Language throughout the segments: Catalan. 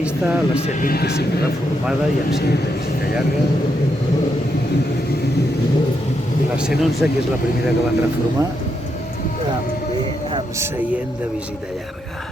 vista a la 125 reformada i amb seient de visita llarga. I la 111, que és la primera que van reformar, també amb seient de visita llarga.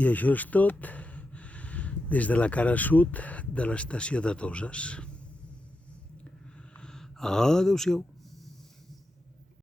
I això és tot des de la cara sud de l'estació de Toses. Adéu-siau.